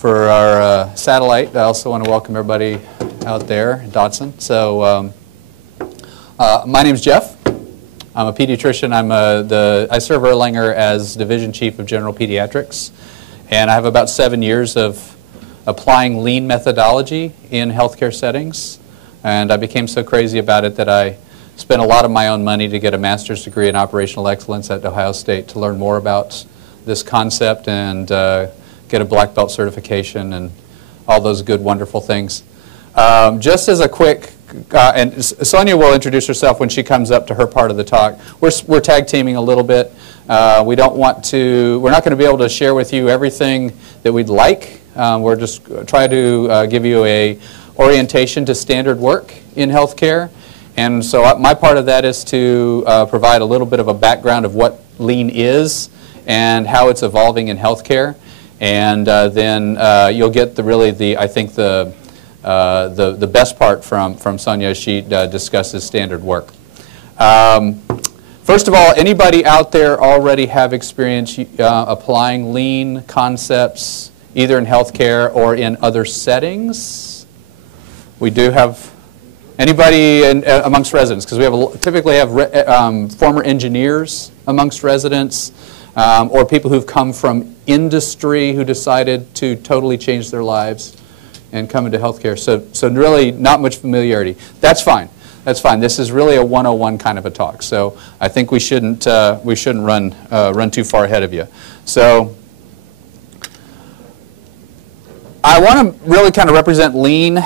for our satellite. I also want to welcome everybody out there in Dodson. So my name's Jeff. I'm a pediatrician. I serve Erlanger as Division Chief of General Pediatrics. And I have about 7 years of applying lean methodology in healthcare settings. And I became so crazy about it that I spent a lot of my own money to get a master's degree in operational excellence at Ohio State to learn more about this concept and get a black belt certification and all those good, wonderful things. Just as a quick, and Sonia will introduce herself when she comes up to her part of the talk. We're tag teaming a little bit. We're not going to be able to share with you everything that we'd like. We're just try to give you a orientation to standard work in healthcare. And so my part of that is to provide a little bit of a background of what lean is and how it's evolving in healthcare. And then you'll get I think the best part from Sonia as she discusses standard work. First of all, anybody out there already have experience applying lean concepts either in healthcare or in other settings? We do have anybody amongst residents, because we typically have former engineers amongst residents or people who've come from industry who decided to totally change their lives and come into healthcare. So really not much familiarity. That's fine. That's fine. This is really a 101 kind of a talk. So I think we shouldn't run too far ahead of you. So I want to really kind of represent lean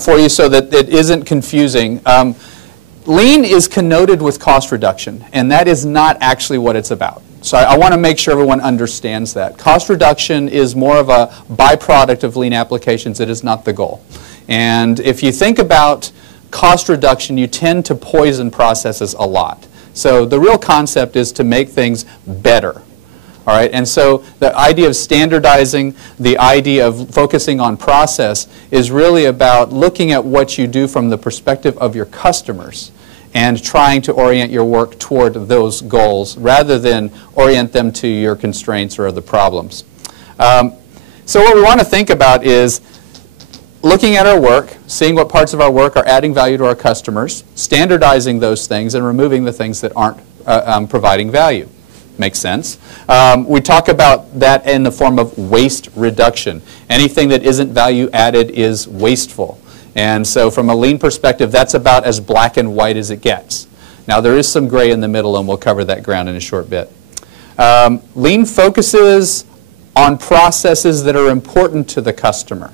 for you so that it isn't confusing. Lean is connoted with cost reduction, and that is not actually what it's about. So I want to make sure everyone understands that. Cost reduction is more of a byproduct of lean applications. It is not the goal. And if you think about cost reduction, you tend to poison processes a lot. So the real concept is to make things better. All right? And so the idea of standardizing, the idea of focusing on process is really about looking at what you do from the perspective of your customers and trying to orient your work toward those goals rather than orient them to your constraints or other problems. So what we want to think about is looking at our work, seeing what parts of our work are adding value to our customers, standardizing those things, and removing the things that aren't providing value. Makes sense. We talk about that in the form of waste reduction. Anything that isn't value added is wasteful. And so from a lean perspective, that's about as black and white as it gets. Now there is some gray in the middle, and we'll cover that ground in a short bit. Lean focuses on processes that are important to the customer.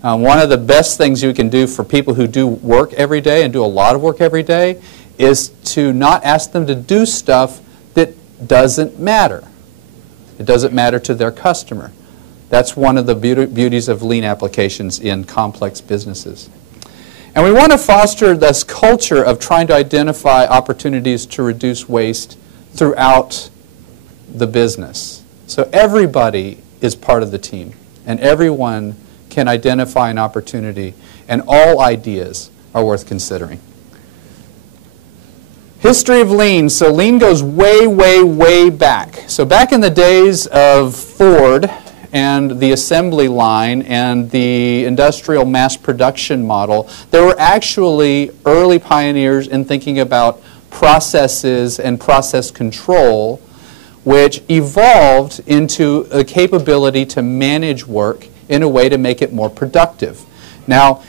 One of the best things you can do for people who do work every day and do a lot of work every day is to not ask them to do stuff that doesn't matter. It doesn't matter to their customer. That's one of the beauties of lean applications in complex businesses. And we want to foster this culture of trying to identify opportunities to reduce waste throughout the business. So everybody is part of the team, and everyone can identify an opportunity, and all ideas are worth considering. History of lean. So lean goes way, way, way back. So back in the days of Ford and the assembly line and the industrial mass production model, there were actually early pioneers in thinking about processes and process control, which evolved into a capability to manage work in a way to make it more productive. Now,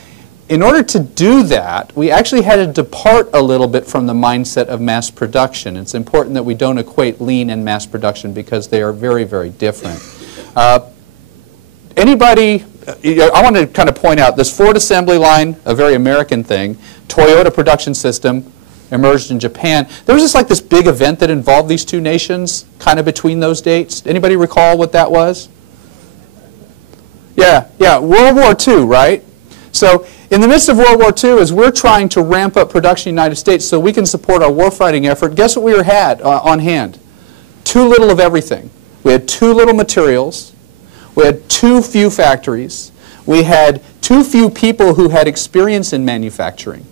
in order to do that, we actually had to depart a little bit from the mindset of mass production. It's important that we don't equate lean and mass production because they are very, very different. Anybody, I want to kind of point out this Ford assembly line, a very American thing, Toyota production system emerged in Japan. There was just like this big event that involved these two nations kind of between those dates. Anybody recall what that was? Yeah, World War II, right? So in the midst of World War II, as we're trying to ramp up production in the United States so we can support our warfighting effort, guess what we had on hand? Too little of everything. We had too little materials. We had too few factories. We had too few people who had experience in manufacturing.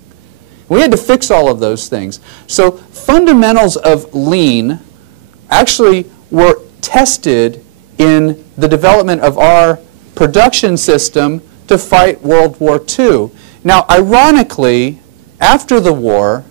We had to fix all of those things. So fundamentals of lean actually were tested in the development of our production system to fight World War II. Now, ironically, after the war,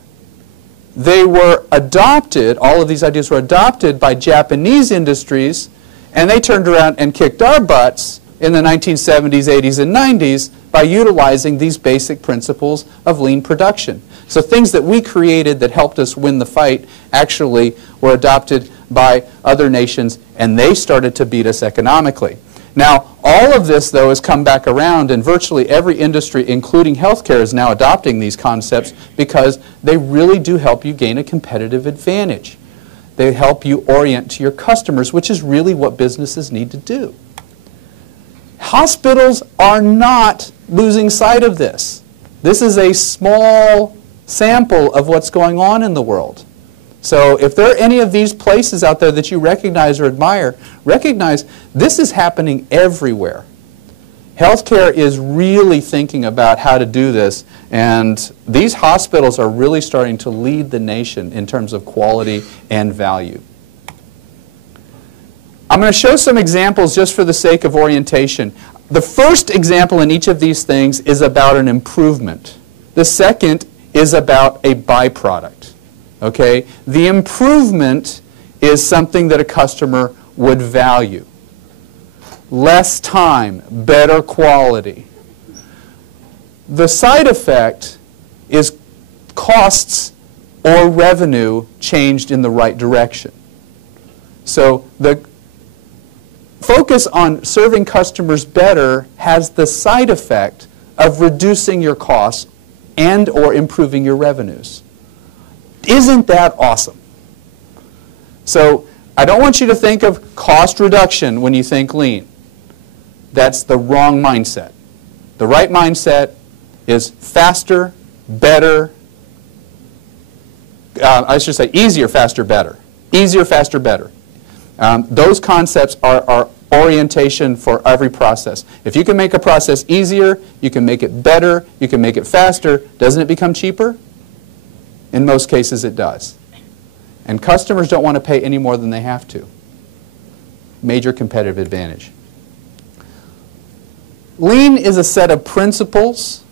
they were adopted, all of these ideas were adopted by Japanese industries, and they turned around and kicked our butts in the 1970s, 80s, and 90s by utilizing these basic principles of lean production. So things that we created that helped us win the fight actually were adopted by other nations, and they started to beat us economically. Now, all of this, though, has come back around, and virtually every industry, including healthcare, is now adopting these concepts because they really do help you gain a competitive advantage. They help you orient to your customers, which is really what businesses need to do. Hospitals are not losing sight of this. This is a small sample of what's going on in the world. So if there are any of these places out there that you recognize or admire, recognize this is happening everywhere. Healthcare is really thinking about how to do this, and these hospitals are really starting to lead the nation in terms of quality and value. I'm going to show some examples just for the sake of orientation. The first example in each of these things is about an improvement. The second is about a byproduct. Okay? The improvement is something that a customer would value. Less time, better quality. The side effect is costs or revenue changed in the right direction. So the focus on serving customers better has the side effect of reducing your costs and or improving your revenues. Isn't that awesome? So I don't want you to think of cost reduction when you think lean. That's the wrong mindset. The right mindset is faster, better, I should say easier, faster, better. Easier, faster, better. Those concepts are orientation for every process. If you can make a process easier, you can make it better, you can make it faster, doesn't it become cheaper? In most cases it does. And customers don't want to pay any more than they have to. Major competitive advantage. Lean is a set of principles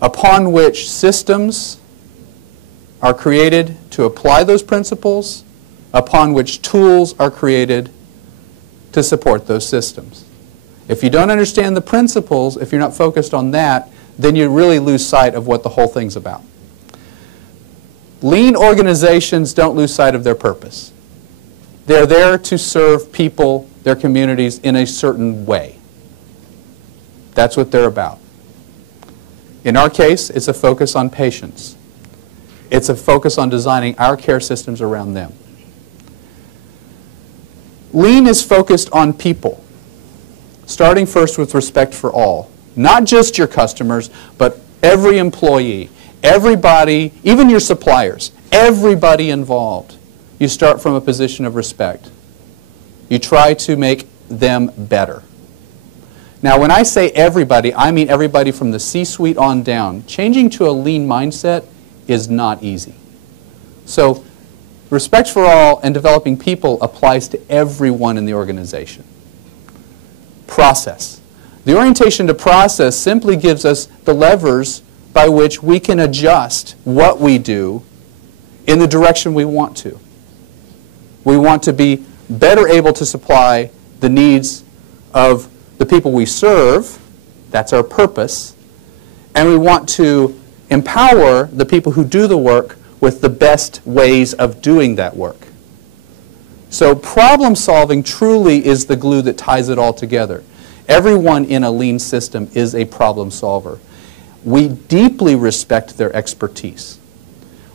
upon which systems are created to apply those principles, upon which tools are created to support those systems. If you don't understand the principles, if you're not focused on that, then you really lose sight of what the whole thing's about. Lean organizations don't lose sight of their purpose. They're there to serve people, their communities, in a certain way. That's what they're about. In our case, it's a focus on patients. It's a focus on designing our care systems around them. Lean is focused on people, starting first with respect for all. Not just your customers, but every employee, everybody, even your suppliers, everybody involved. You start from a position of respect. You try to make them better. Now, when I say everybody, I mean everybody from the C-suite on down. Changing to a lean mindset is not easy. So, respect for all and developing people applies to everyone in the organization. Process. The orientation to process simply gives us the levers by which we can adjust what we do in the direction we want to. We want to be better able to supply the needs of the people we serve. That's our purpose. And we want to empower the people who do the work with the best ways of doing that work. So problem solving truly is the glue that ties it all together. Everyone in a lean system is a problem solver. We deeply respect their expertise.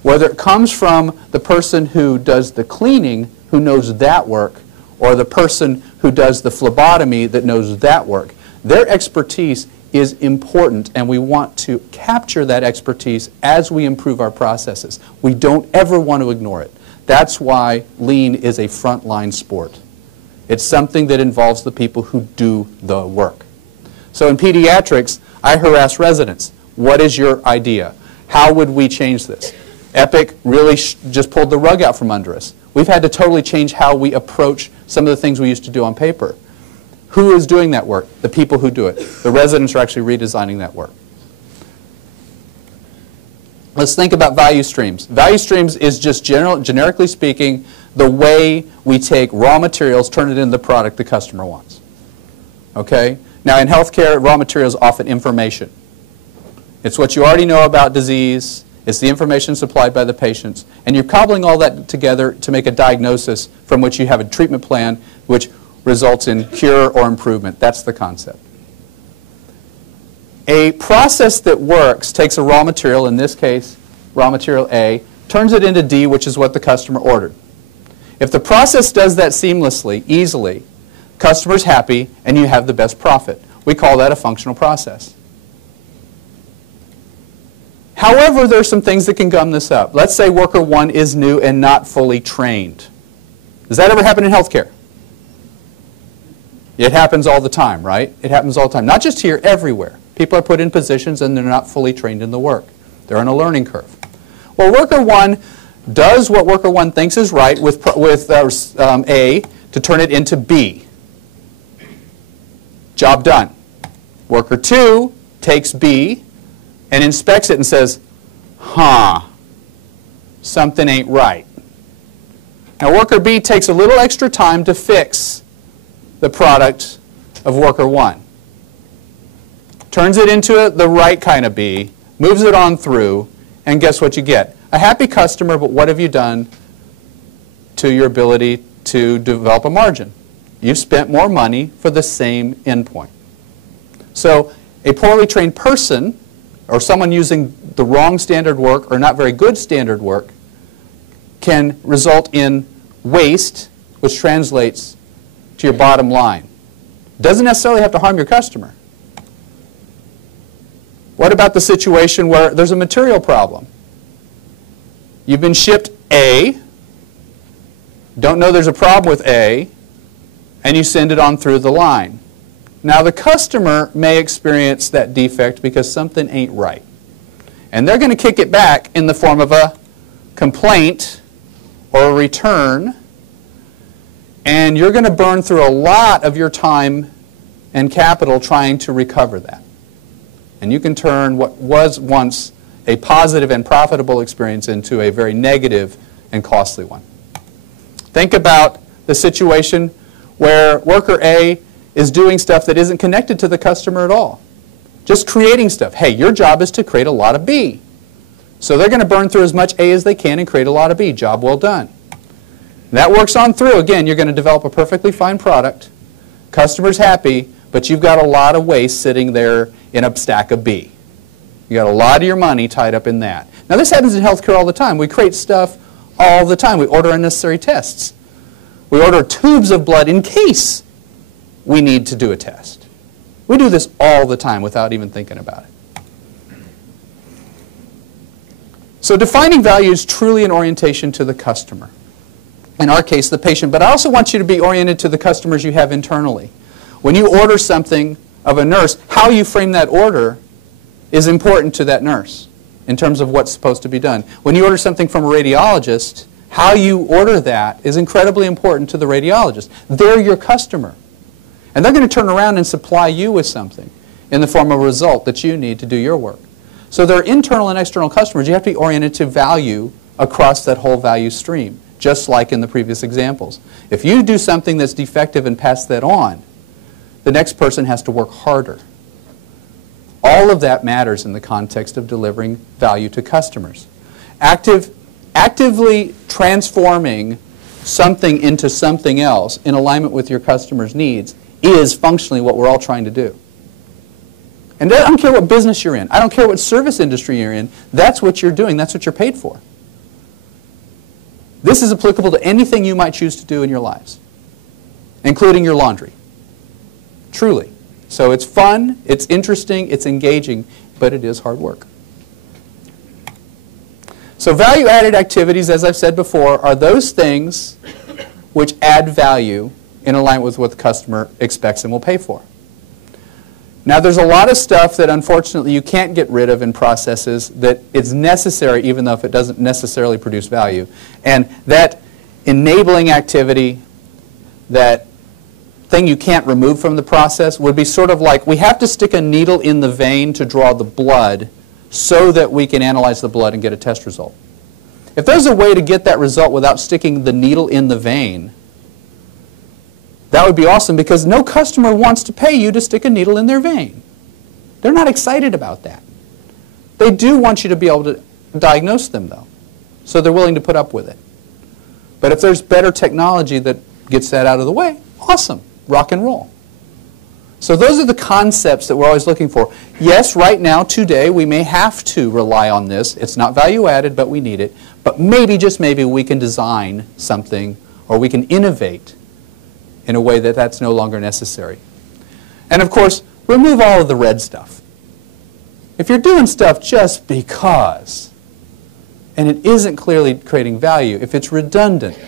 Whether it comes from the person who does the cleaning, who knows that work, or the person who does the phlebotomy that knows that work, their expertise is important, and we want to capture that expertise as we improve our processes. We don't ever want to ignore it. That's why lean is a frontline sport. It's something that involves the people who do the work. So in pediatrics, I harass residents. What is your idea? How would we change this? Epic really just pulled the rug out from under us. We've had to totally change how we approach some of the things we used to do on paper. Who is doing that work? The people who do it. The residents are actually redesigning that work. Let's think about value streams. Value streams is just generically speaking the way we take raw materials, turn it into the product the customer wants. Okay? Now in healthcare, raw material is often information. It's what you already know about disease. It's the information supplied by the patients. And you're cobbling all that together to make a diagnosis from which you have a treatment plan which results in cure or improvement. That's the concept. A process that works takes a raw material, in this case, raw material A, turns it into D, which is what the customer ordered. If the process does that seamlessly, easily, customer's happy, and you have the best profit. We call that a functional process. However, there are some things that can gum this up. Let's say worker 1 is new and not fully trained. Does that ever happen in healthcare? It happens all the time, right? It happens all the time. Not just here, everywhere. People are put in positions and they're not fully trained in the work. They're on a learning curve. Well, worker 1 does what worker 1 thinks is right with A to turn it into B. Job done. Worker 2 takes B and inspects it and says, something ain't right. Now worker B takes a little extra time to fix the product of worker 1. Turns it into the right kind of B, moves it on through, and guess what you get? A happy customer, but what have you done to your ability to develop a margin? You've spent more money for the same endpoint. So a poorly trained person, or someone using the wrong standard work or not very good standard work, can result in waste, which translates to your bottom line. Doesn't necessarily have to harm your customer. What about the situation where there's a material problem? You've been shipped A, don't know there's a problem with A, and you send it on through the line. Now the customer may experience that defect because something ain't right. And they're going to kick it back in the form of a complaint or a return, and you're going to burn through a lot of your time and capital trying to recover that. And you can turn what was once a positive and profitable experience into a very negative and costly one. Think about the situation where worker A is doing stuff that isn't connected to the customer at all. Just creating stuff. Hey, your job is to create a lot of B. So they're going to burn through as much A as they can and create a lot of B. Job well done. That works on through. Again, you're going to develop a perfectly fine product. Customer's happy, but you've got a lot of waste sitting there in a stack of B. You got a lot of your money tied up in that. Now this happens in healthcare all the time. We create stuff all the time. We order unnecessary tests. We order tubes of blood in case we need to do a test. We do this all the time without even thinking about it. So defining value is truly an orientation to the customer. In our case, the patient. But I also want you to be oriented to the customers you have internally. When you order something of a nurse, how you frame that order is important to that nurse in terms of what's supposed to be done. When you order something from a radiologist, how you order that is incredibly important to the radiologist. They're your customer. And they're going to turn around and supply you with something in the form of a result that you need to do your work. So there are internal and external customers. You have to be oriented to value across that whole value stream, just like in the previous examples. If you do something that's defective and pass that on, the next person has to work harder. All of that matters in the context of delivering value to customers. Actively transforming something into something else in alignment with your customer's needs is functionally what we're all trying to do. And I don't care what business you're in. I don't care what service industry you're in. That's what you're doing. That's what you're paid for. This is applicable to anything you might choose to do in your lives, including your laundry. Truly. So it's fun, it's interesting, it's engaging, but it is hard work. So value-added activities, as I've said before, are those things which add value in alignment with what the customer expects and will pay for. Now there's a lot of stuff that unfortunately you can't get rid of in processes that is necessary even though if it doesn't necessarily produce value. And that enabling activity, that thing you can't remove from the process would be sort of like we have to stick a needle in the vein to draw the blood so that we can analyze the blood and get a test result. If there's a way to get that result without sticking the needle in the vein, that would be awesome, because no customer wants to pay you to stick a needle in their vein. They're not excited about that. They do want you to be able to diagnose them, though, so they're willing to put up with it. But if there's better technology that gets that out of the way, awesome, rock and roll. So those are the concepts that we're always looking for. Yes, right now, today, we may have to rely on this. It's not value added, but we need it. But maybe, just maybe, we can design something, or we can innovate in a way that that's no longer necessary. And of course, remove all of the red stuff. If you're doing stuff just because, and it isn't clearly creating value, if it's redundant,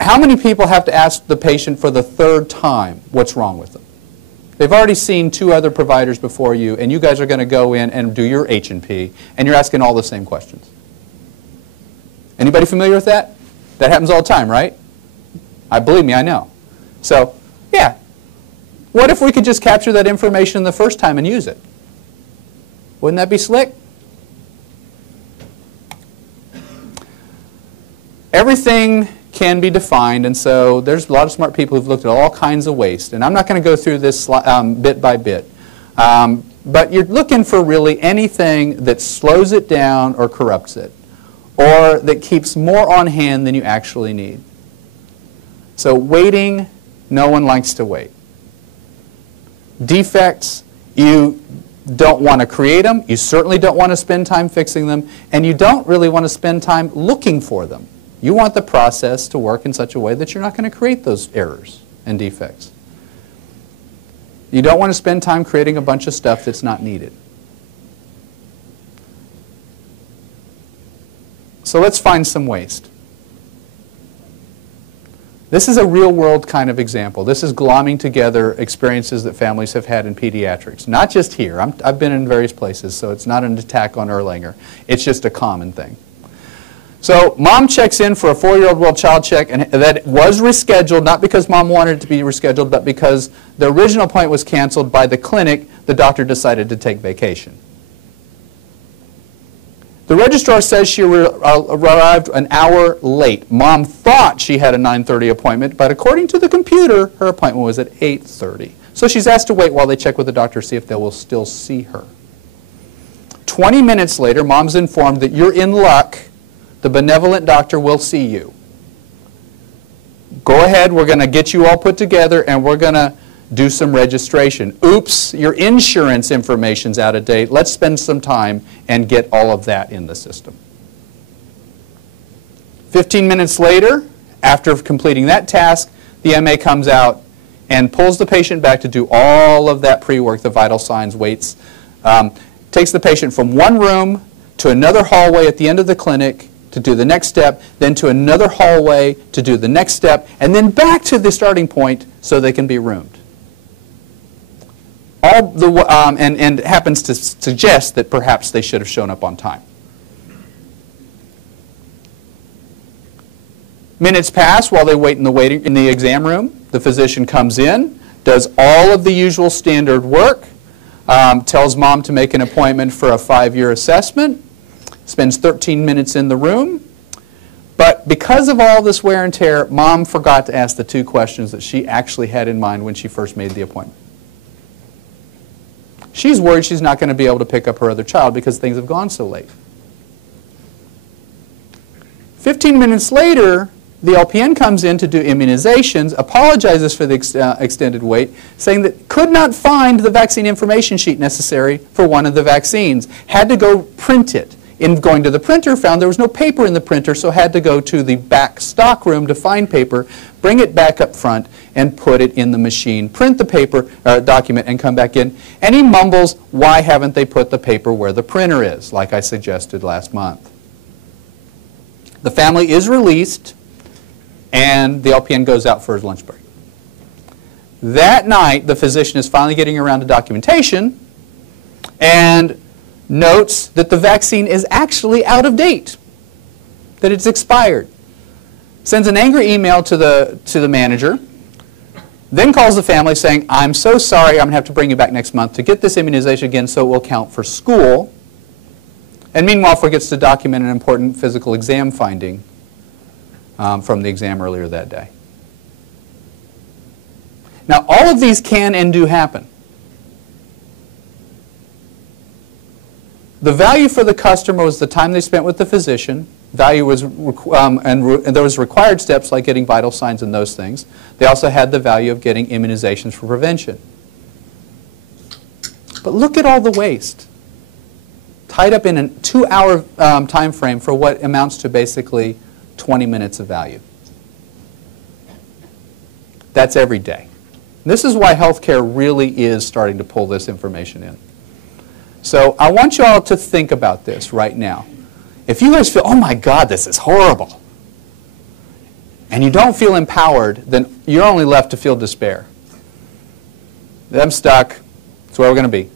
how many people have to ask the patient for the third time what's wrong with them? They've already seen 2 other providers before you, and you guys are going to go in and do your H&P, and you're asking all the same questions. Anybody familiar with that? That happens all the time, right? Believe me, I know. So, yeah, what if we could just capture that information the first time and use it? Wouldn't that be slick? Everything can be defined, and so there's a lot of smart people who've looked at all kinds of waste. And I'm not going to go through this bit by bit. But you're looking for really anything that slows it down or corrupts it, or that keeps more on hand than you actually need. So waiting, no one likes to wait. Defects, you don't want to create them. You certainly don't want to spend time fixing them. And you don't really want to spend time looking for them. You want the process to work in such a way that you're not going to create those errors and defects. You don't want to spend time creating a bunch of stuff that's not needed. So let's find some waste. This is a real-world kind of example. This is glomming together experiences that families have had in pediatrics. Not just here. I've been in various places, so it's not an attack on Erlanger. It's just a common thing. So mom checks in for a 4-year-old world child check, and that was rescheduled, not because mom wanted it to be rescheduled, but because the original appointment was canceled by the clinic. The doctor decided to take vacation. The registrar says she arrived an hour late. Mom thought she had a 9:30 appointment, but according to the computer, her appointment was at 8:30. So she's asked to wait while they check with the doctor to see if they will still see her. 20 minutes later, mom's informed that you're in luck. The benevolent doctor will see you. Go ahead, we're going to get you all put together, and we're going to do some registration. Oops, your insurance information's out of date. Let's spend some time and get all of that in the system. 15 minutes later, after completing that task, the MA comes out and pulls the patient back to do all of that pre-work, the vital signs, weights. Takes the patient from one room to another hallway at the end of the clinic to do the next step, then to another hallway to do the next step, and then back to the starting point so they can be roomed. And happens to suggest that perhaps they should have shown up on time. Minutes pass while they wait in the exam room. The physician comes in, does all of the usual standard work, tells mom to make an appointment for a 5-year assessment, spends 13 minutes in the room. But because of all this wear and tear, mom forgot to ask the 2 questions that she actually had in mind when she first made the appointment. She's worried she's not going to be able to pick up her other child because things have gone so late. 15 minutes later, the LPN comes in to do immunizations, apologizes for the extended wait, saying that could not find the vaccine information sheet necessary for one of the vaccines. Had to go print it. In going to the printer, found there was no paper in the printer, so had to go to the back stock room to find paper, bring it back up front, and put it in the machine, print the paper document, and come back in. And he mumbles, why haven't they put the paper where the printer is, like I suggested last month? The family is released, and the LPN goes out for his lunch break. That night, the physician is finally getting around to documentation, and notes that the vaccine is actually out of date, that it's expired. Sends an angry email to the manager, then calls the family saying, I'm so sorry, I'm going to have to bring you back next month to get this immunization again so it will count for school. And meanwhile, forgets to document an important physical exam finding from the exam earlier that day. Now, all of these can and do happen. The value for the customer was the time they spent with the physician. Value was, and there was required steps like getting vital signs and those things. They also had the value of getting immunizations for prevention. But look at all the waste tied up in a 2-hour time frame for what amounts to basically 20 minutes of value. That's every day. This is why healthcare really is starting to pull this information in. So I want you all to think about this right now. If you guys feel, oh my God, this is horrible, and you don't feel empowered, then you're only left to feel despair. I'm stuck. That's where we're going to be.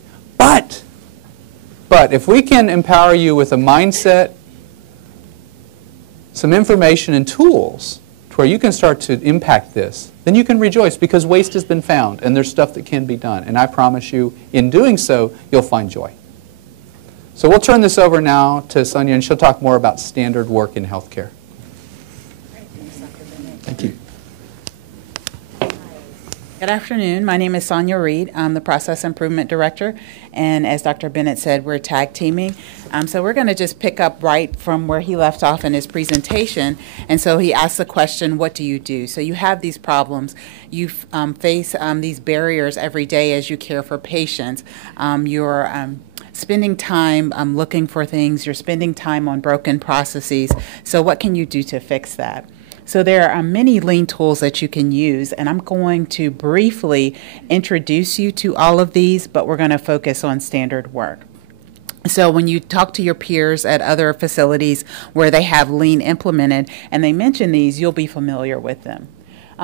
But if we can empower you with a mindset, some information and tools to where you can start to impact this, then you can rejoice because waste has been found and there's stuff that can be done. And I promise you, in doing so, you'll find joy. So we'll turn this over now to Sonia, and she'll talk more about standard work in healthcare. Thank you. Good afternoon. My name is Sonia Reed. I'm the Process Improvement Director, and as Dr. Bennett said, we're tag teaming. So we're going to just pick up right from where he left off in his presentation. And so he asked the question, what do you do? So you have these problems. You face these barriers every day as you care for patients. You're spending time looking for things. You're spending time on broken processes. So what can you do to fix that? So there are many lean tools that you can use, and I'm going to briefly introduce you to all of these, but we're going to focus on standard work. So when you talk to your peers at other facilities where they have lean implemented and they mention these, you'll be familiar with them.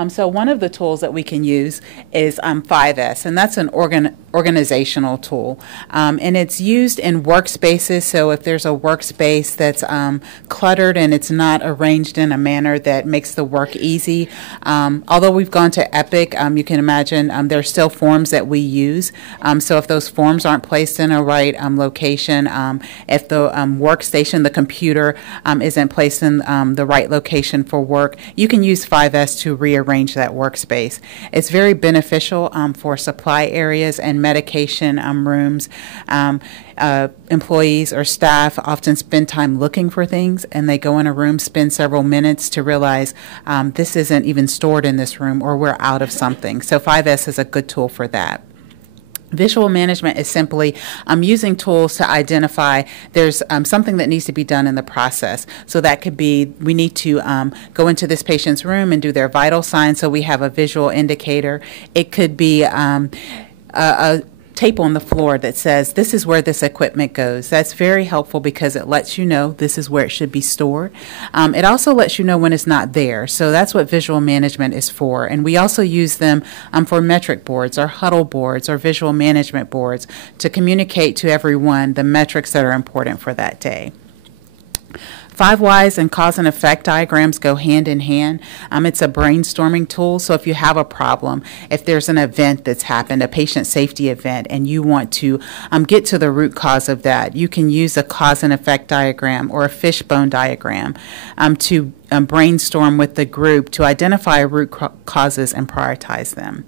So one of the tools that we can use is 5S, and that's an organizational tool. And it's used in workspaces, so if there's a workspace that's cluttered and it's not arranged in a manner that makes the work easy, although we've gone to Epic, you can imagine there's still forms that we use. So if those forms aren't placed in a right location, if the workstation, the computer, isn't placed in the right location for work, you can use 5S to rearrange that workspace. It's very beneficial for supply areas and medication rooms. Employees or staff often spend time looking for things, and they go in a room, spend several minutes to realize this isn't even stored in this room, or we're out of something. So 5S is a good tool for that. Visual management is simply using tools to identify there's something that needs to be done in the process. So that could be we need to go into this patient's room and do their vital signs, so we have a visual indicator. It could be a tape on the floor that says this is where this equipment goes. That's very helpful because it lets you know this is where it should be stored. It also lets you know when it's not there. So that's what visual management is for. And we also use them for metric boards or huddle boards or visual management boards to communicate to everyone the metrics that are important for that day. 5 whys and cause and effect diagrams go hand in hand. It's a brainstorming tool. So if you have a problem, if there's an event that's happened, a patient safety event, and you want to get to the root cause of that, you can use a cause and effect diagram or a fishbone diagram to brainstorm with the group to identify root causes and prioritize them.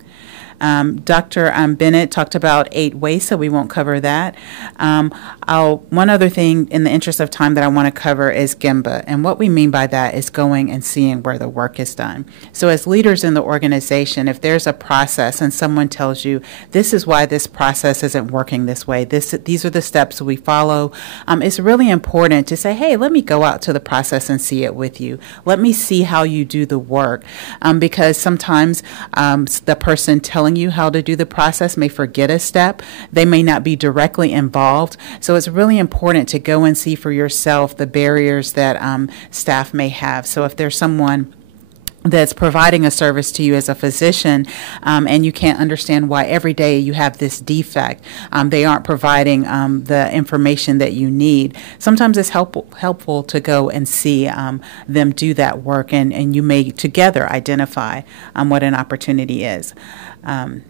Dr. Bennett talked about 8 ways, so we won't cover that. One other thing in the interest of time that I want to cover is Gemba, and what we mean by that is going and seeing where the work is done. So as leaders in the organization, if there's a process and someone tells you, this is why this process isn't working this way, these are the steps we follow, it's really important to say, hey, let me go out to the process and see it with you. Let me see how you do the work, because sometimes the person telling you how to do the process may forget a step. They may not be directly involved. So it's really important to go and see for yourself the barriers that staff may have. So if there's someone that's providing a service to you as a physician, and you can't understand why every day you have this defect. They aren't providing the information that you need. Sometimes it's helpful to go and see them do that work, and you may together identify what an opportunity is.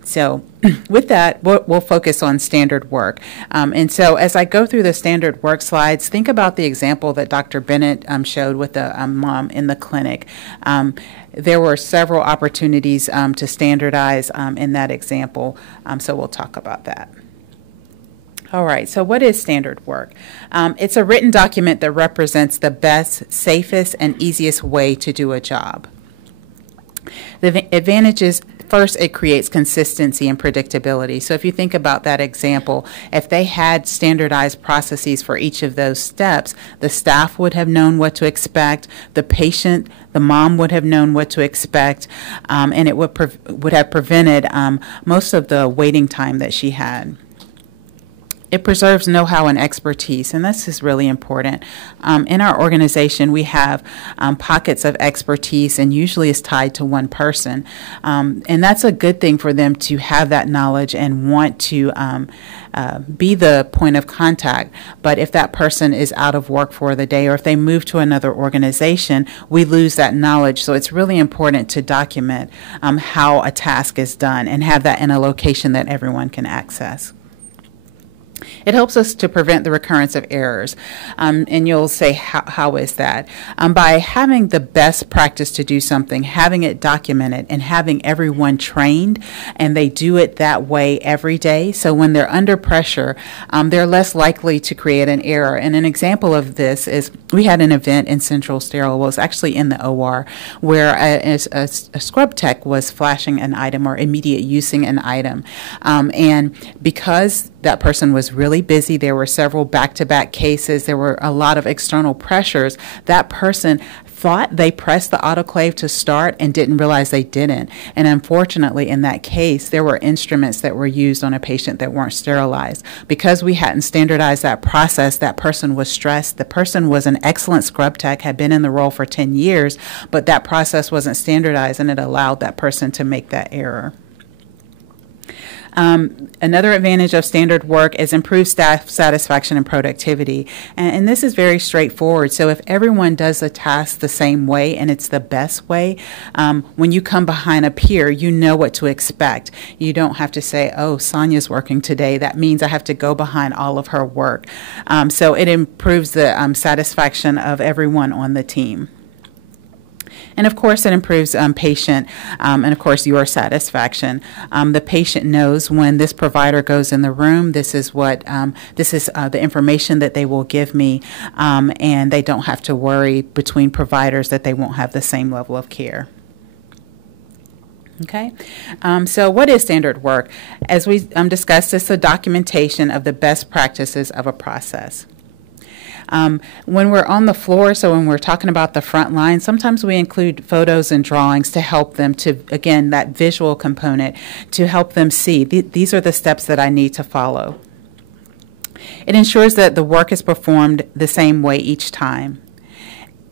So with that, we'll focus on standard work. And so as I go through the standard work slides, think about the example that Dr. Bennett showed with the mom in the clinic. There were several opportunities to standardize in that example, so we'll talk about that. All right, so what is standard work? It's a written document that represents the best, safest, and easiest way to do a job. The advantages: first, it creates consistency and predictability. So if you think about that example, if they had standardized processes for each of those steps, the staff would have known what to expect, the patient, the mom would have known what to expect, and it would have prevented most of the waiting time that she had. It preserves know-how and expertise, and this is really important. In our organization, we have pockets of expertise, and usually it's tied to one person. And that's a good thing for them to have that knowledge and want to be the point of contact. But if that person is out of work for the day, or if they move to another organization, we lose that knowledge. So it's really important to document how a task is done and have that in a location that everyone can access. It helps us to prevent the recurrence of errors. And you'll say, how is that? By having the best practice to do something, having it documented, and having everyone trained, and they do it that way every day. So when they're under pressure, they're less likely to create an error. And an example of this is we had an event in Central Sterile, well, it was actually in the OR, where a scrub tech was flashing an item or immediate using an item. And because that person was really busy, there were several back-to-back cases, there were a lot of external pressures, that person thought they pressed the autoclave to start and didn't realize they didn't. And unfortunately, in that case, there were instruments that were used on a patient that weren't sterilized. Because we hadn't standardized that process, that person was stressed. The person was an excellent scrub tech, had been in the role for 10 years, but that process wasn't standardized, and it allowed that person to make that error. Another advantage of standard work is improved staff satisfaction and productivity. And this is very straightforward. So if everyone does a task the same way and it's the best way, when you come behind a peer, you know what to expect. You don't have to say, oh, Sonia's working today. That means I have to go behind all of her work. So it improves the satisfaction of everyone on the team. And of course, it improves patient and of course your satisfaction. The patient knows when this provider goes in the room, this is the information that they will give me, and they don't have to worry between providers that they won't have the same level of care. Okay, so what is standard work? As we discussed, it's a documentation of the best practices of a process. When we're on the floor, so when we're talking about the front line, sometimes we include photos and drawings to help them to, again, that visual component, to help them see these are the steps that I need to follow. It ensures that the work is performed the same way each time.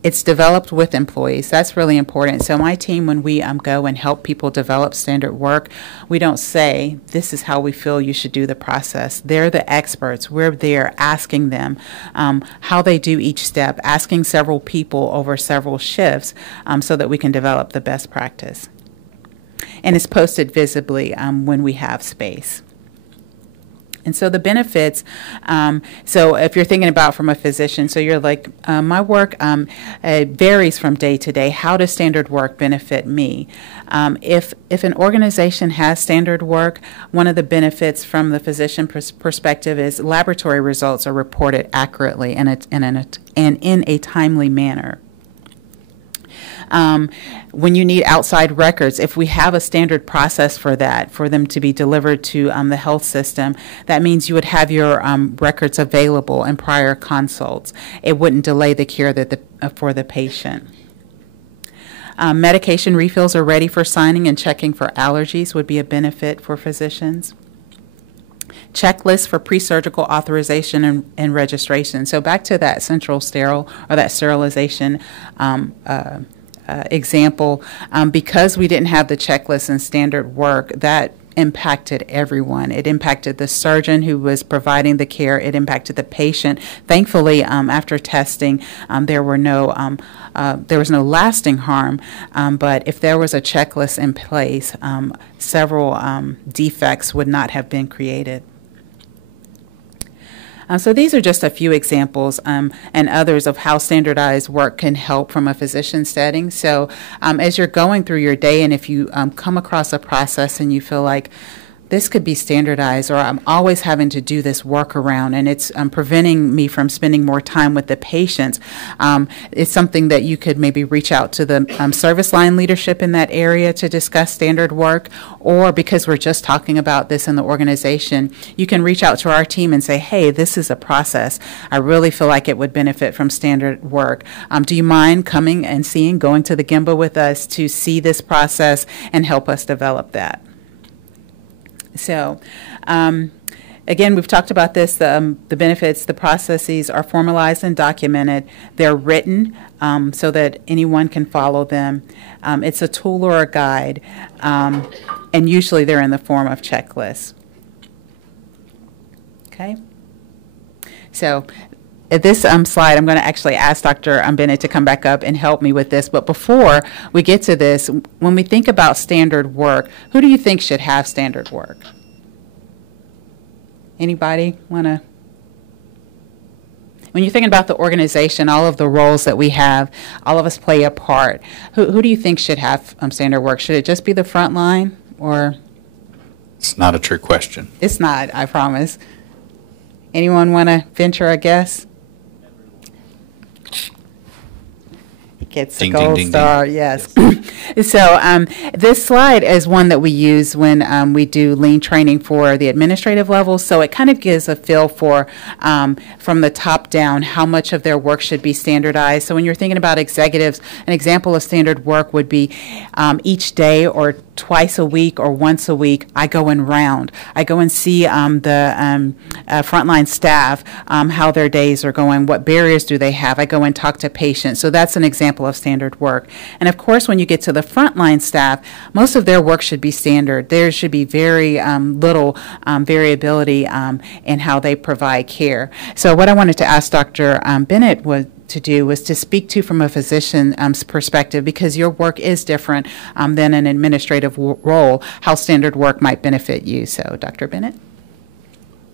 It's developed with employees. That's really important. So my team, when we go and help people develop standard work, we don't say, this is how we feel you should do the process. They're the experts. We're there asking them how they do each step, asking several people over several shifts so that we can develop the best practice. And it's posted visibly when we have space. And so the benefits, so if you're thinking about from a physician, so you're like, my work varies from day to day. How does standard work benefit me? If an organization has standard work, one of the benefits from the physician perspective is laboratory results are reported accurately and in a timely manner. When you need outside records, if we have a standard process for that, for them to be delivered to the health system, that means you would have your records available in prior consults. It wouldn't delay the care for the patient. Medication refills are ready for signing, and checking for allergies would be a benefit for physicians. Checklists for pre-surgical authorization and registration. So back to that central sterile or that sterilization example, because we didn't have the checklist and standard work, that impacted everyone. It impacted the surgeon who was providing the care. It impacted the patient. Thankfully, after testing, there was no lasting harm. But if there was a checklist in place, several defects would not have been created. So these are just a few examples and others of how standardized work can help from a physician setting. So as you're going through your day, and if you come across a process and you feel like this could be standardized, or I'm always having to do this workaround and it's preventing me from spending more time with the patients, it's something that you could maybe reach out to the service line leadership in that area to discuss standard work, or because we're just talking about this in the organization, you can reach out to our team and say, hey, this is a process. I really feel like it would benefit from standard work. Do you mind coming and going to the Gemba with us to see this process and help us develop that? So, again, we've talked about this, the benefits. The processes are formalized and documented. They're written so that anyone can follow them. It's a tool or a guide, and usually they're in the form of checklists. Okay? So, at this slide, I'm going to actually ask Dr. Bennett to come back up and help me with this. But before we get to this, when we think about standard work, who do you think should have standard work? Anybody want to? When you're thinking about the organization, all of the roles that we have, all of us play a part. Who do you think should have standard work? Should it just be the front line, or? It's not a trick question. It's not, I promise. Anyone want to venture a guess? Gets the gold star, yes. So this slide is one that we use when we do lean training for the administrative level. So it kind of gives a feel for, from the top down, how much of their work should be standardized. So when you're thinking about executives, an example of standard work would be each day or twice a week or once a week, I go and round. I go and see the frontline staff, how their days are going, what barriers do they have. I go and talk to patients. So that's an example of standard work. And of course, when you get to the frontline staff, most of their work should be standard. There should be very little variability in how they provide care. So what I wanted to ask Dr. Bennett was to speak to from a physician's perspective, because your work is different than an administrative role, how standard work might benefit you. So, Dr. Bennett?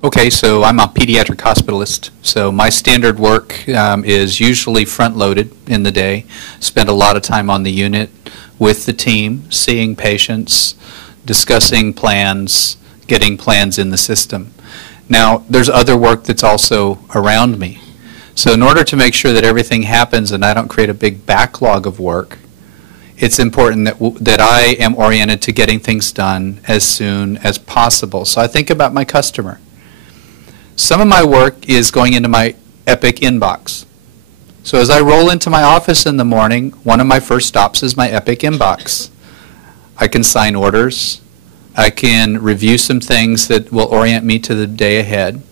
Okay, so I'm a pediatric hospitalist, so my standard work is usually front-loaded in the day. Spend a lot of time on the unit with the team, seeing patients, discussing plans, getting plans in the system. Now, there's other work that's also around me. So in order to make sure that everything happens and I don't create a big backlog of work, it's important that I am oriented to getting things done as soon as possible. So I think about my customer. Some of my work is going into my Epic inbox. So as I roll into my office in the morning, one of my first stops is my Epic inbox. I can sign orders. I can review some things that will orient me to the day ahead.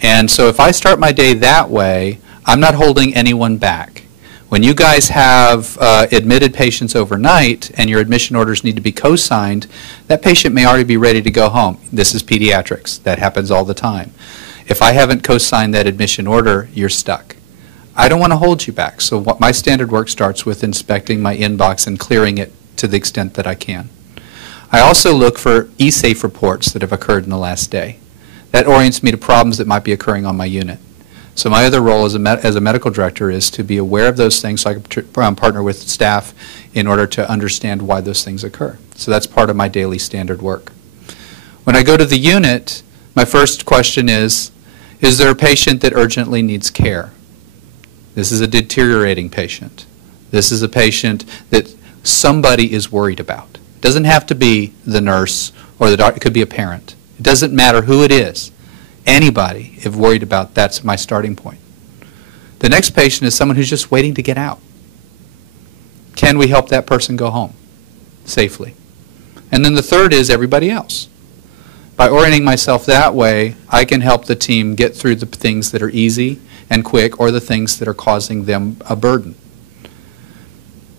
And so if I start my day that way, I'm not holding anyone back. When you guys have admitted patients overnight and your admission orders need to be co-signed, that patient may already be ready to go home. This is pediatrics. That happens all the time. If I haven't co-signed that admission order, you're stuck. I don't want to hold you back. So my standard work starts with inspecting my inbox and clearing it to the extent that I can. I also look for eSafe reports that have occurred in the last day. That orients me to problems that might be occurring on my unit. So my other role as a medical director is to be aware of those things so I can partner with staff in order to understand why those things occur. So that's part of my daily standard work. When I go to the unit, my first question is there a patient that urgently needs care? This is a deteriorating patient. This is a patient that somebody is worried about. It doesn't have to be the nurse or the doctor. It could be a parent. It doesn't matter who it is. Anybody, if worried about, that's my starting point. The next patient is someone who's just waiting to get out. Can we help that person go home safely? And then the third is everybody else. By orienting myself that way, I can help the team get through the things that are easy and quick or the things that are causing them a burden.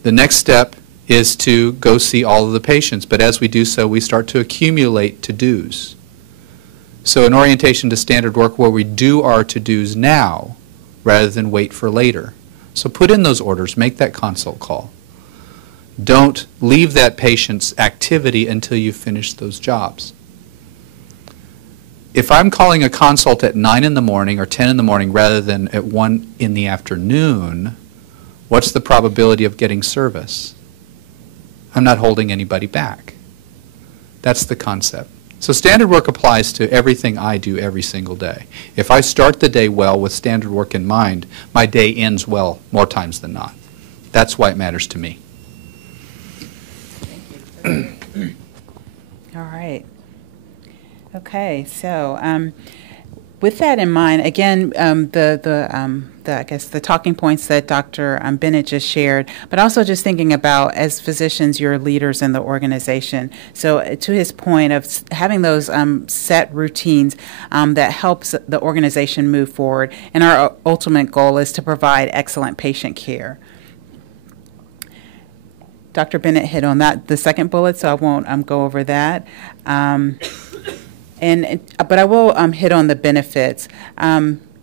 The next step is to go see all of the patients, but as we do so, we start to accumulate to-dos. So an orientation to standard work where we do our to-dos now rather than wait for later. So put in those orders, make that consult call. Don't leave that patient's activity until you finish those jobs. If I'm calling a consult at 9 in the morning or 10 in the morning rather than at 1 in the afternoon, what's the probability of getting service? I'm not holding anybody back. That's the concept. So standard work applies to everything I do every single day. If I start the day well with standard work in mind, my day ends well more times than not. That's why it matters to me. All right. Okay, so with that in mind, again, I guess the talking points that Dr. Bennett just shared, but also just thinking about, as physicians, you're leaders in the organization. So to his point of having those set routines that helps the organization move forward, and our ultimate goal is to provide excellent patient care. Dr. Bennett hit on that, the second bullet, so I won't go over that. But I will hit on the benefits.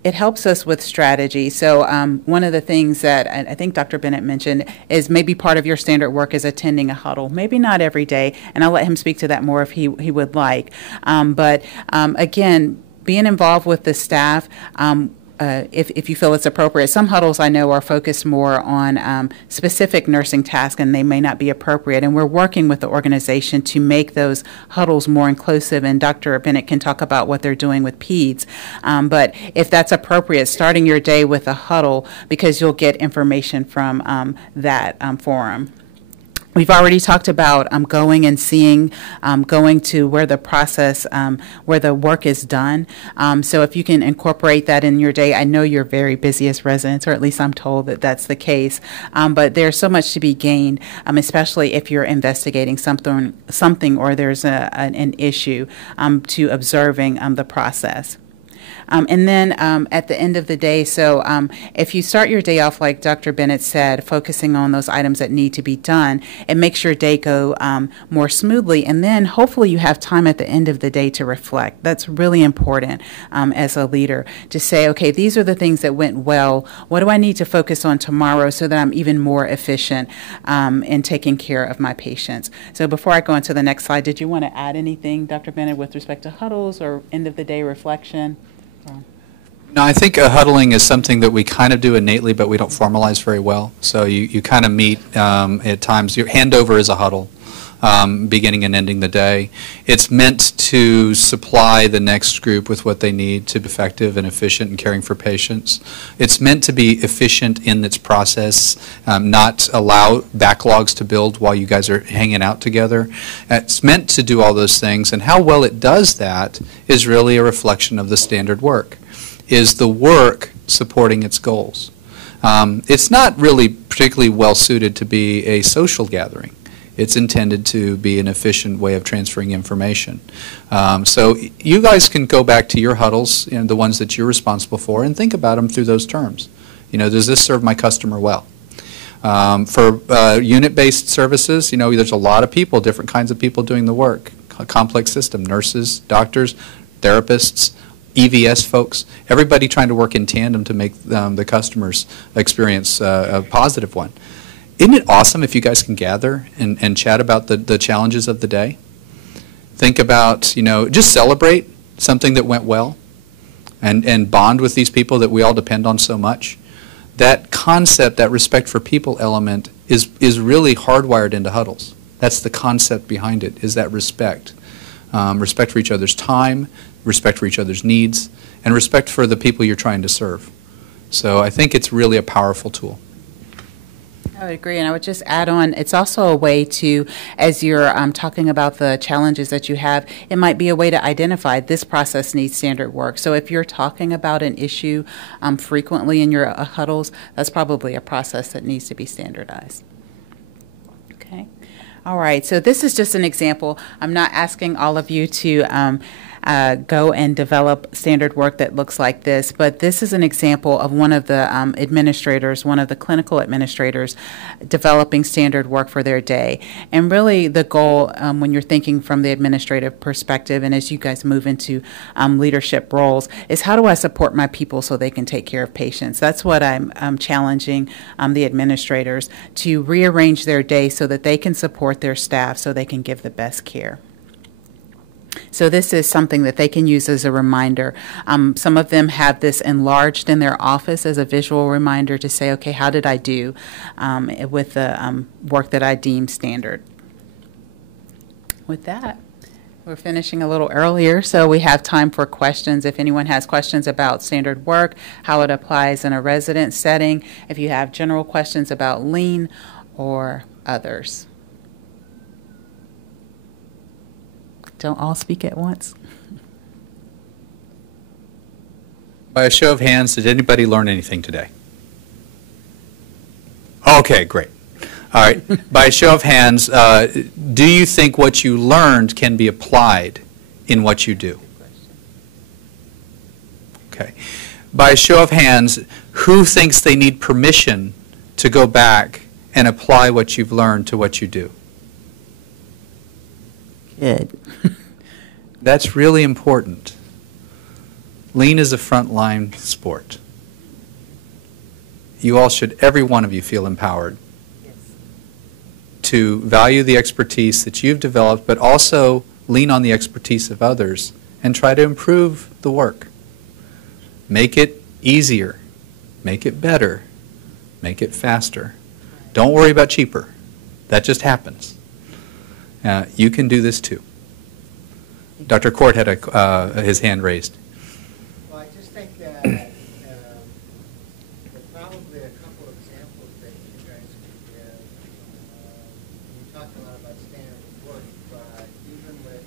It helps us with strategy. So one of the things that I think Dr. Bennett mentioned is maybe part of your standard work is attending a huddle. Maybe not every day, and I'll let him speak to that more if he would like. But again, being involved with the staff, if you feel it's appropriate. Some huddles I know are focused more on specific nursing tasks, and they may not be appropriate. And we're working with the organization to make those huddles more inclusive, and Dr. Bennett can talk about what they're doing with PEDS. But if that's appropriate, starting your day with a huddle, because you'll get information from that forum. We've already talked about going and seeing, going to where the process, where the work is done. So if you can incorporate that in your day, I know you're very busy as residents, or at least I'm told that that's the case. But there's so much to be gained, especially if you're investigating something or there's an issue to observing the process. And then at the end of the day, so if you start your day off, like Dr. Bennett said, focusing on those items that need to be done, it makes your day go more smoothly. And then hopefully you have time at the end of the day to reflect. That's really important as a leader, to say, okay, these are the things that went well. What do I need to focus on tomorrow so that I'm even more efficient in taking care of my patients? So before I go on to the next slide, did you want to add anything, Dr. Bennett, with respect to huddles or end of the day reflection? No, I think huddling is something that we kind of do innately, but we don't formalize very well. So you kind of meet at times. Your handover is a huddle, beginning and ending the day. It's meant to supply the next group with what they need to be effective and efficient in caring for patients. It's meant to be efficient in its process, not allow backlogs to build while you guys are hanging out together. It's meant to do all those things, and how well it does that is really a reflection of the standard work. Is the work supporting its goals? It's not really particularly well suited to be a social gathering. It's intended to be an efficient way of transferring information. So you guys can go back to your huddles, the ones that you're responsible for, and think about them through those terms. Does this serve my customer well? For unit-based services, there's a lot of people, different kinds of people doing the work. A complex system, nurses, doctors, therapists, EVS folks, everybody trying to work in tandem to make the customer's experience a positive one. Isn't it awesome if you guys can gather and chat about the challenges of the day? Think about, just celebrate something that went well and bond with these people that we all depend on so much. That concept, that respect for people element is really hardwired into huddles. That's the concept behind it, is that respect. Respect for each other's time, respect for each other's needs, and respect for the people you're trying to serve. So I think it's really a powerful tool. I would agree, and I would just add on, it's also a way to, as you're talking about the challenges that you have, it might be a way to identify this process needs standard work. So if you're talking about an issue frequently in your huddles, that's probably a process that needs to be standardized. Okay. All right, so this is just an example. I'm not asking all of you to go and develop standard work that looks like this. But this is an example of one of the administrators, one of the clinical administrators, developing standard work for their day. And really the goal, when you're thinking from the administrative perspective, and as you guys move into leadership roles, is how do I support my people so they can take care of patients? That's what I'm challenging the administrators to rearrange their day so that they can support their staff so they can give the best care. So this is something that they can use as a reminder. Some of them have this enlarged in their office as a visual reminder to say, okay, how did I do with the work that I deem standard? With that, we're finishing a little earlier, so we have time for questions. If anyone has questions about standard work, how it applies in a resident setting, if you have general questions about Lean or others. Don't all speak at once. By a show of hands, did anybody learn anything today? Okay, great. All right. By a show of hands, do you think what you learned can be applied in what you do? Okay. By a show of hands, who thinks they need permission to go back and apply what you've learned to what you do? Good. That's really important. Lean is a frontline sport. You all should, every one of you, feel empowered to value the expertise that you've developed, but also lean on the expertise of others and try to improve the work. Make it easier. Make it better. Make it faster. Don't worry about cheaper. That just happens. You can do this too. Dr. Court had his hand raised. Well, I just think that there are probably a couple of examples that you guys could give. You talked a lot about standard work, but even with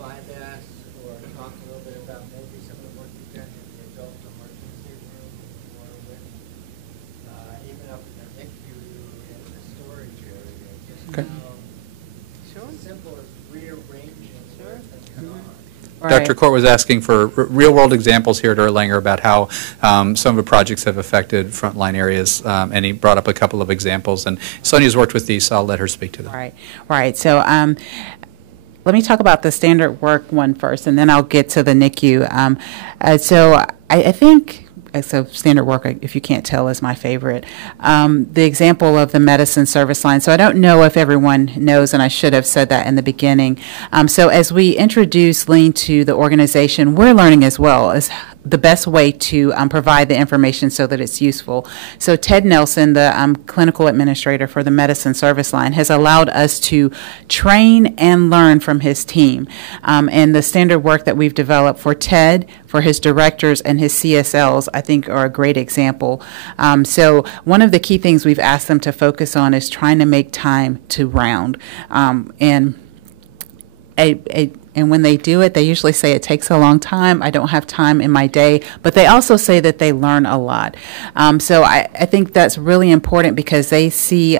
5S, or talk a little bit about maybe some of the work you've done in the adult emergency room, or with even up in the NICU in the storage area. Just Okay. how simple as rearranging where things are. Right. Dr. Court was asking for real-world examples here at Erlanger about how some of the projects have affected frontline areas, and he brought up a couple of examples. And Sonia's worked with these, so I'll let her speak to them. Right, right. So let me talk about the standard work one first, and then I'll get to the NICU. So I think, so standard work, if you can't tell, is my favorite. The example of the medicine service line. So I don't know if everyone knows, and I should have said that in the beginning. So as we introduce Lean to the organization, we're learning as well as the best way to provide the information so that it's useful. So Ted Nelson, the clinical administrator for the medicine service line, has allowed us to train and learn from his team. And the standard work that we've developed for Ted, for his directors, and his CSLs, I think are a great example. So one of the key things we've asked them to focus on is trying to make time to round. And when they do it, they usually say it takes a long time. I don't have time in my day. But they also say that they learn a lot. So I think that's really important because they see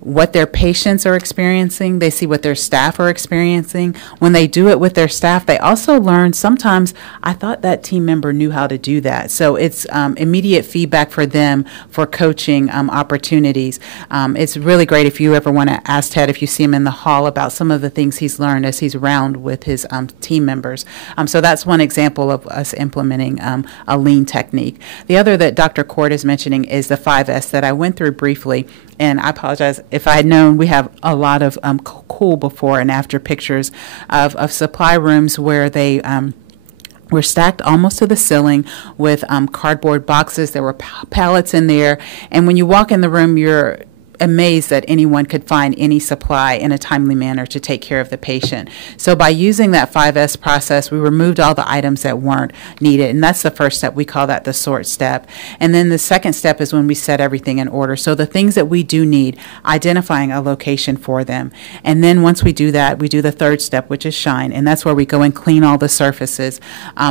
what their patients are experiencing. They see what their staff are experiencing. When they do it with their staff, they also learn sometimes, I thought that team member knew how to do that. So it's immediate feedback for them for coaching opportunities. It's really great if you ever want to ask Ted, if you see him in the hall, about some of the things he's learned as he's around with his team members. So that's one example of us implementing a Lean technique. The other that Dr. Court is mentioning is the 5S that I went through briefly. And I apologize if I had known, we have a lot of cool before and after pictures of supply rooms where they were stacked almost to the ceiling with cardboard boxes. There were pallets in there. And when you walk in the room, you're amazed that anyone could find any supply in a timely manner to take care of the patient. So by using that 5S process, we removed all the items that weren't needed. And that's the first step. We call that the sort step. And then the second step is when we set everything in order. So the things that we do need, identifying a location for them. And then once we do that, we do the third step, which is shine. And that's where we go and clean all the surfaces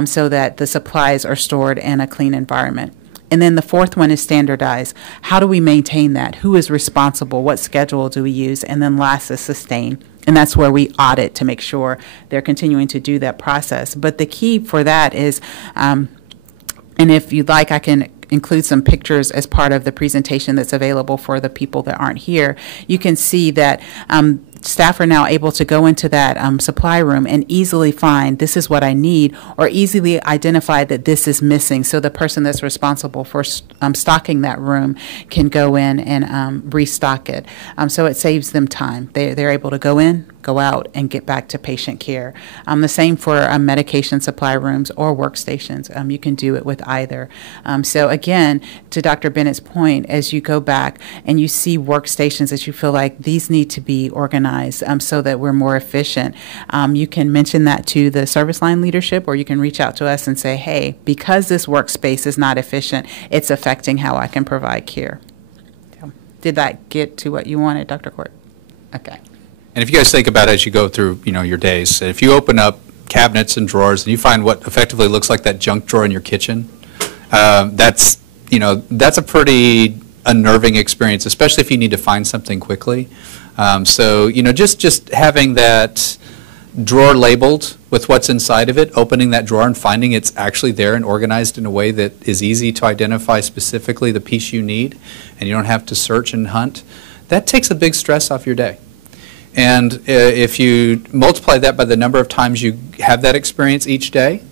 so that the supplies are stored in a clean environment. And then the fourth one is standardize. How do we maintain that? Who is responsible? What schedule do we use? And then last is sustain. and that's where we audit to make sure they're continuing to do that process. But the key for that is, and if you'd like, I can include some pictures as part of the presentation that's available for the people that aren't here. You can see that staff are now able to go into that supply room and easily find this is what I need, or easily identify that this is missing. So the person that's responsible for stocking that room can go in and restock it. So it saves them time. They're able to go in, go out, and get back to patient care. The same for medication supply rooms or workstations. You can do it with either. So again, to Dr. Bennett's point, as you go back and you see workstations that you feel like these need to be organized so that we're more efficient, you can mention that to the service line leadership, or you can reach out to us and say, hey, because this workspace is not efficient, it's affecting how I can provide care. Did that get to what you wanted, Dr. Court? Okay. And if you guys think about it as you go through, your days, if you open up cabinets and drawers and you find what effectively looks like that junk drawer in your kitchen, that's a pretty unnerving experience, especially if you need to find something quickly. So just having that drawer labeled with what's inside of it, opening that drawer and finding it's actually there and organized in a way that is easy to identify specifically the piece you need, and you don't have to search and hunt, that takes a big stress off your day. And if you multiply that by the number of times you have that experience each day,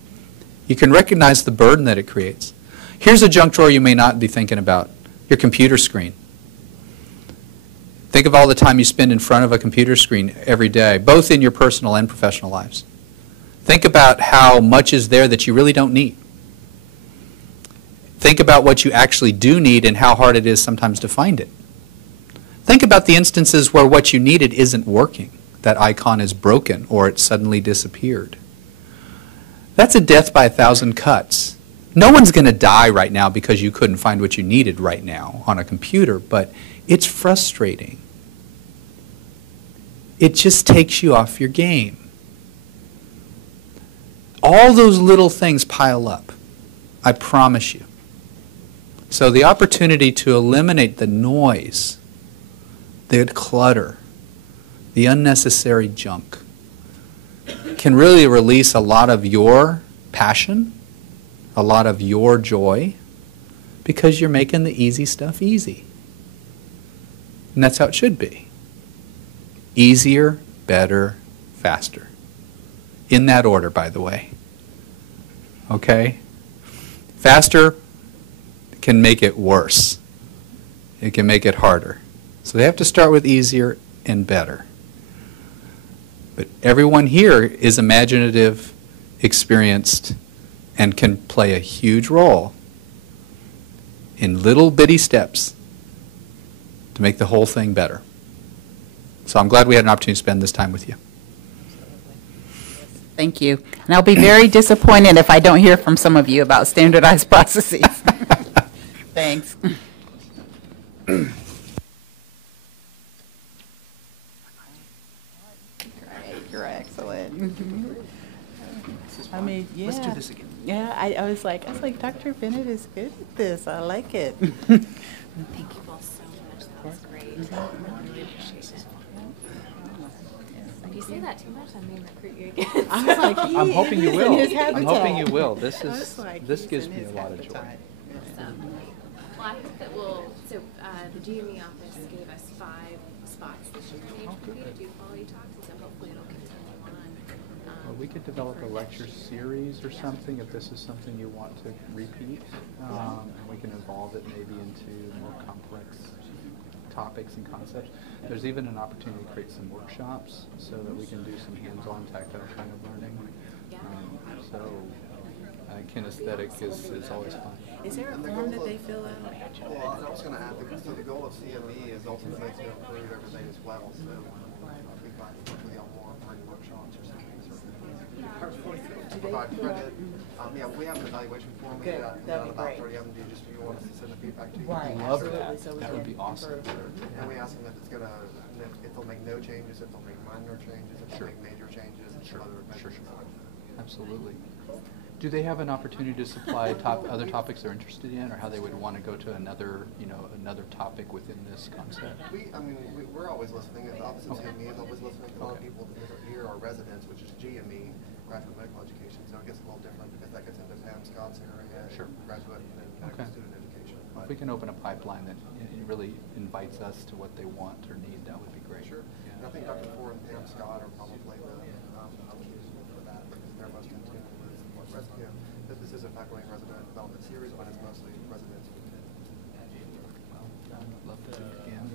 you can recognize the burden that it creates. Here's a junk drawer you may not be thinking about, your computer screen. Think of all the time you spend in front of a computer screen every day, both in your personal and professional lives. Think about how much is there that you really don't need. Think about what you actually do need and how hard it is sometimes to find it. Think about the instances where what you needed isn't working. That icon is broken or it suddenly disappeared. That's a death by 1,000 cuts. No one's going to die right now because you couldn't find what you needed right now on a computer, but it's frustrating. It just takes you off your game. All those little things pile up, I promise you. So the opportunity to eliminate the noise, the clutter, the unnecessary junk, can really release a lot of your passion, a lot of your joy, because you're making the easy stuff easy. And that's how it should be. Easier, better, faster. In that order, by the way. Okay? Faster can make it worse. It can make it harder. So they have to start with easier and better. But everyone here is imaginative, experienced, and can play a huge role in little bitty steps to make the whole thing better. So I'm glad we had an opportunity to spend this time with you. Thank you. And I'll be very disappointed if I don't hear from some of you about standardized processes. Thanks. You're excellent. I mean, yeah. Let's do this again. Yeah, I was like, Dr. Bennett is good at this. I like it. Thank you both so much. That was great. I really appreciate it. If you say that too much, I may recruit you again. I was like, I'm hoping you he's will. in his I'm habitat. hoping you will. This I was is like, this he's gives in me a his lot of joy. habitat. Well, I hope that so the GME office gave us 5 spots this year in HPP to do quality talks, and so hopefully it'll continue on. Well, we could develop a lecture series or something if this is something you want to repeat, and we can evolve it maybe into more complex topics and concepts. There's even an opportunity to create some workshops so that we can do some hands-on tactile kind of learning. So kinesthetic is always fun. Is there a form that they fill out? Well, I was going to add, so the goal of CME is ultimately to improve everything as well. So we might work with y'all more for any workshops or something. To provide credit. Yeah, we have an evaluation form. We got about 30 of them. Do you want us to send the feedback to you? Right. Love that. That would be awesome. And we ask them if it's going to, if they'll make no changes, if they'll make minor changes, if they'll make major changes. Sure. Other Sure. measures. Absolutely. Do they have an opportunity to supply other topics they're interested in, or how they would want to go to another, another topic within this concept? We're always listening. The Office of Okay. GME is always listening to all Okay. people that are here, our residents, which is GME, Graduate Medical Education. So it gets a little different because that gets into Pam Scott's area, Sure. graduate and then medical Okay. student education. If we can open a pipeline that really invites us to what they want or need, that would be great. Sure. Yeah. And I think Dr. Ford and Pam Scott are probably the keys for that because they're most in tune with what resident. This is a faculty and resident development series, but it's mostly residents. Love to do it again.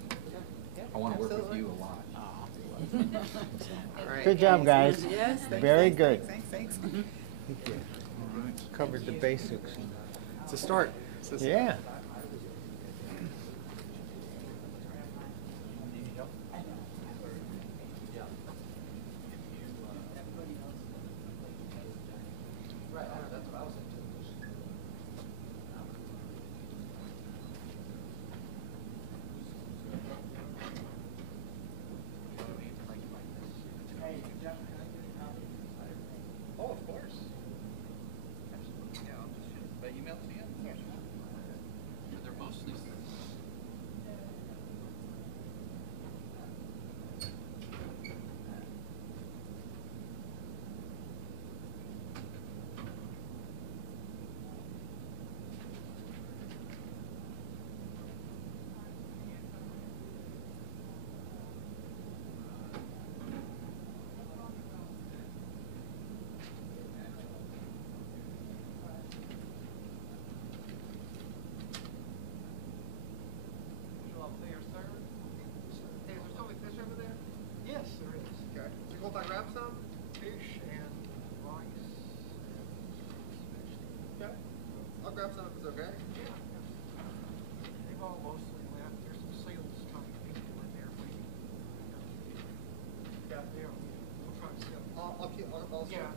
I want to work with you a lot. All right. Good job, guys. Yes. Very good. Thanks. Covered the basics. It's a start. Yeah. Oh, of course. Absolutely. Yeah, I'll just shoot by email to you. They're mostly. Hey, is there still any fish over there? Yes, there is. Okay. So you want to grab some? Fish and rice. Okay. I'll grab some if it's okay. Yeah. They've all mostly left. There's some sales type people in there waiting. Yeah. Yeah, we'll try to sell. I'll Yeah,